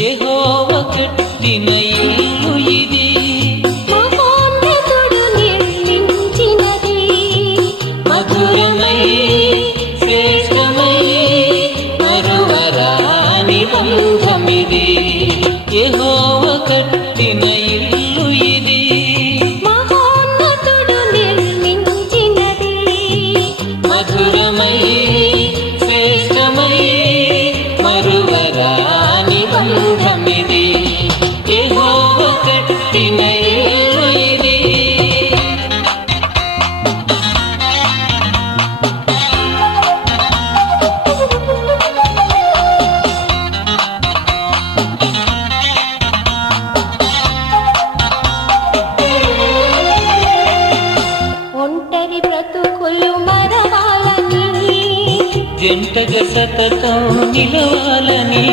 యెహోవా కట్టిన ఇల్లు ఇది, మహోన్నతుడు నిర్మించినది. మధురమై శ్రేష్టమై మరువరాని బంధమిది. యెహోవా కట్టిన ఇల్లు ఇది, మహోన్నతుడు నిర్మించినది. మధురమై శ్రేష్టమై మరువరాని బంధమిది. యెహోవా కట్టిన ఇల్లు ఇది. ఒంటరి బ్రతుకులు మరవాలని, జంటగా సతతం నిలవాలని